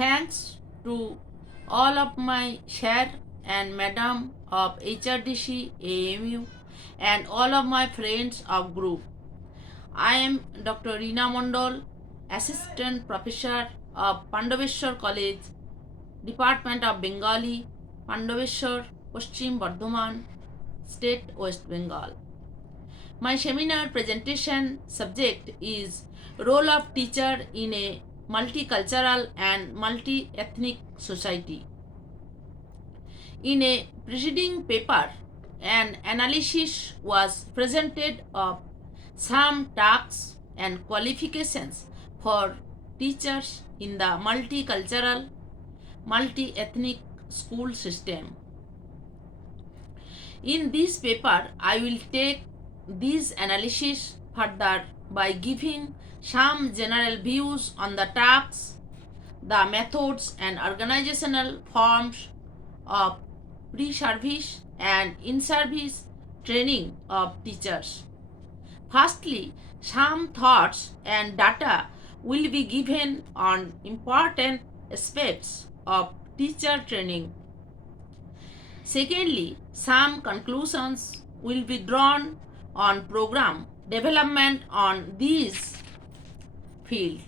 Thanks to all of my sir and madam of HRDC.A.M.U and all of my friends of group. I am Dr. Reena Mondol, Assistant Professor of Pandaveshwar College, Department of Bengali, Pandaveshwar, Paschim Bardhaman, State, West Bengal. My seminar presentation subject is Role of Teacher in a Multicultural and Multi-Ethnic Society. In a preceding paper, an analysis was presented of some tasks and qualifications for teachers in the multicultural, multi-ethnic school system. In this paper, I will take this analysis further by giving some general views on the tasks, the methods and organizational forms of pre-service and in-service training of teachers. Firstly, some thoughts and data will be given on important aspects of teacher training. Secondly, some conclusions will be drawn on program development on this field.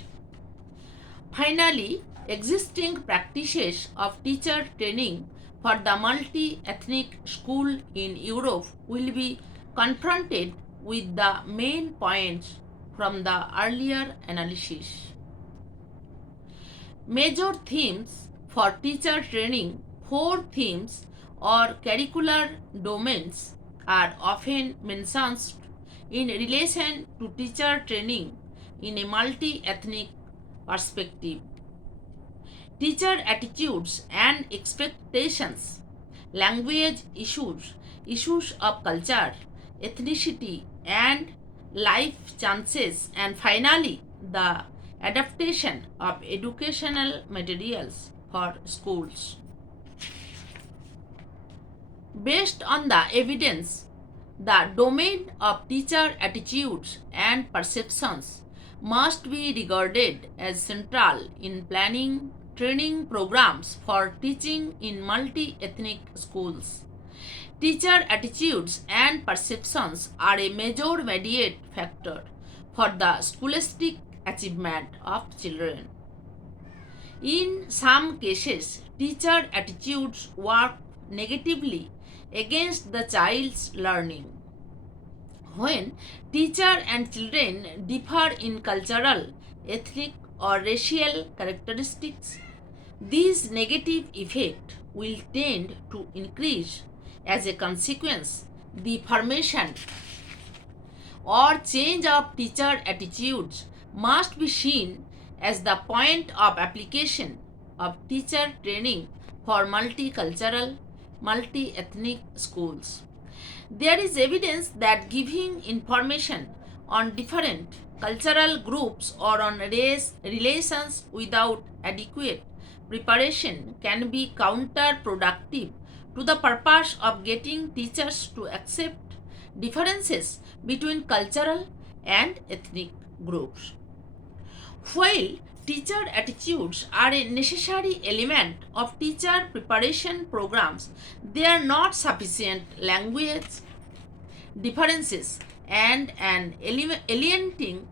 Finally, existing practices of teacher training for the multi-ethnic school in Europe will be confronted with the main points from the earlier analysis. Major themes for teacher training, 4 themes or curricular domains are often mentioned in relation to teacher training in a multi-ethnic perspective. Teacher attitudes and expectations, language issues, issues of culture, ethnicity and life chances, and finally the adaptation of educational materials for schools. Based on the evidence, the domain of teacher attitudes and perceptions must be regarded as central in planning training programs for teaching in multi-ethnic schools. Teacher attitudes and perceptions are a major mediate factor for the scholastic achievement of children. In some cases, teacher attitudes work negatively against the child's learning. When teacher and children differ in cultural, ethnic, or racial characteristics, this negative effect will tend to increase. As a consequence, the formation or change of teacher attitudes must be seen as the point of application of teacher training for multicultural, multi-ethnic schools. There is evidence that giving information on different cultural groups or on race relations without adequate preparation can be counterproductive to the purpose of getting teachers to accept differences between cultural and ethnic groups. While teacher attitudes are a necessary element of teacher preparation programs, they are not sufficient. Language differences and an alienating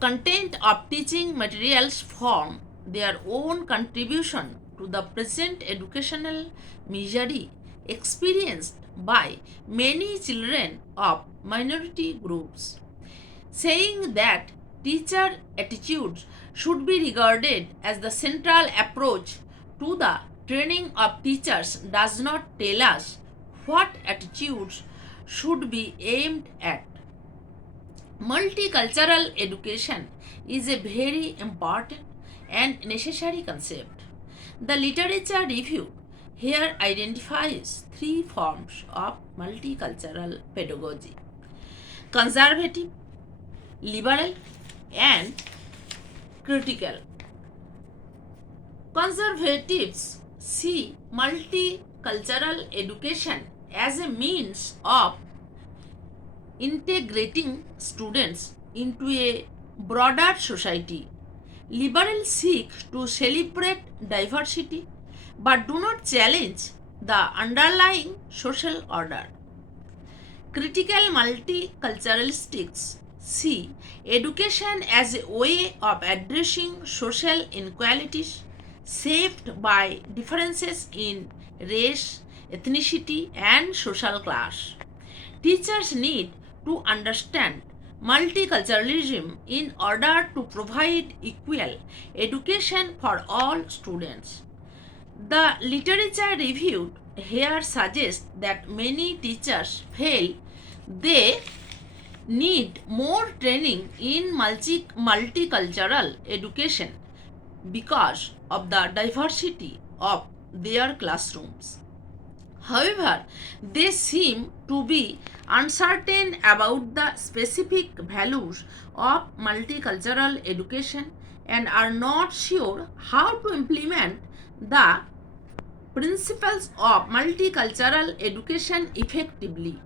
content of teaching materials form their own contribution to the present educational misery experienced by many children of minority groups. Saying that teacher attitudes should be regarded as the central approach to the training of teachers does not tell us what attitudes should be aimed at. Multicultural education is a very important and necessary concept. The literature review here identifies 3 forms of multicultural pedagogy: conservative, liberal, and critical. Conservatives see multicultural education as a means of integrating students into a broader society, Liberals seek to celebrate diversity but do not challenge the underlying social order. Critical multiculturalists see education as a way of addressing social inequalities shaped by differences in race, ethnicity, and social class. Teachers need to understand multiculturalism in order to provide equal education for all students. The literature reviewed here suggests that many teachers feel they need more training in multicultural education because of the diversity of their classrooms. However, they seem to be uncertain about the specific values of multicultural education and are not sure how to implement the principles of multicultural education effectively.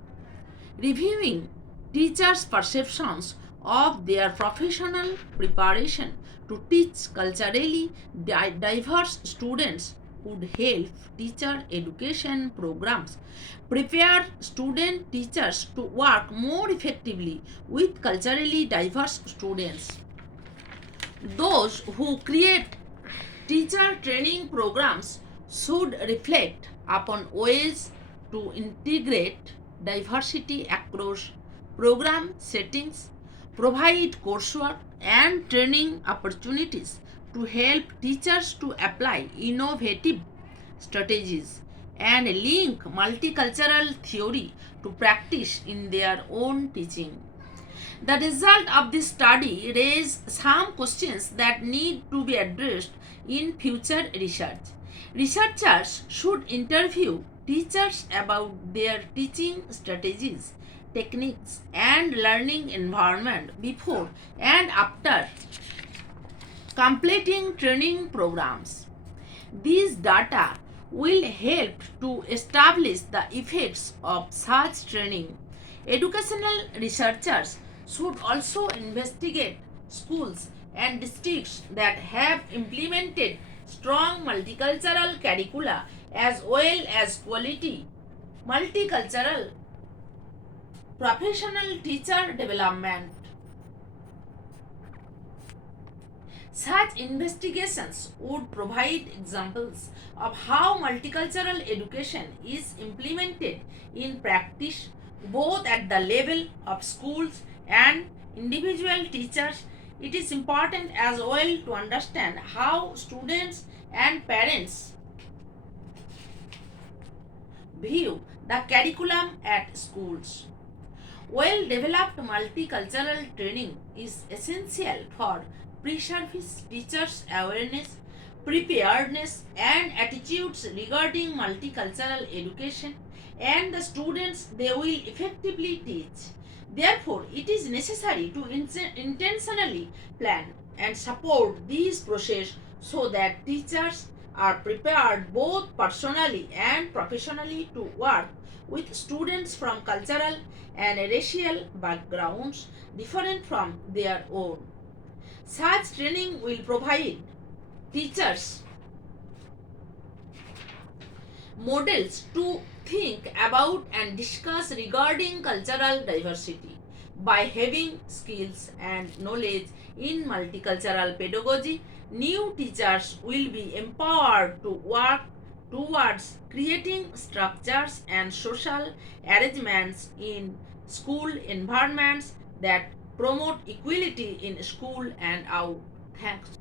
Reviewing teachers' perceptions of their professional preparation to teach culturally diverse students would help teacher education programs prepare student teachers to work more effectively with culturally diverse students. Those who create teacher training programs should reflect upon ways to integrate diversity across program settings, provide coursework and training opportunities to help teachers to apply innovative strategies and link multicultural theory to practice in their own teaching. The result of this study raised some questions that need to be addressed in future research. Researchers should interview teachers about their teaching strategies, techniques, and learning environment before and after completing training programs. These data will help to establish the effects of such training. Educational researchers should also investigate schools and districts that have implemented strong multicultural curricula as well as quality multicultural professional teacher development. Such investigations would provide examples of how multicultural education is implemented in practice both at the level of schools and individual teachers. It is important as well to understand how students and parents view the curriculum at schools. Well developed multicultural training is essential for pre-service teachers' awareness, preparedness, and attitudes regarding multicultural education and the students they will effectively teach. Therefore, it is necessary to intentionally plan and support this process so that teachers are prepared both personally and professionally to work with students from cultural and racial backgrounds different from their own. Such training will provide teachers models to think about and discuss regarding cultural diversity. By having skills and knowledge in multicultural pedagogy, new teachers will be empowered to work towards creating structures and social arrangements in school environments that promote equality in school and out. Thanks.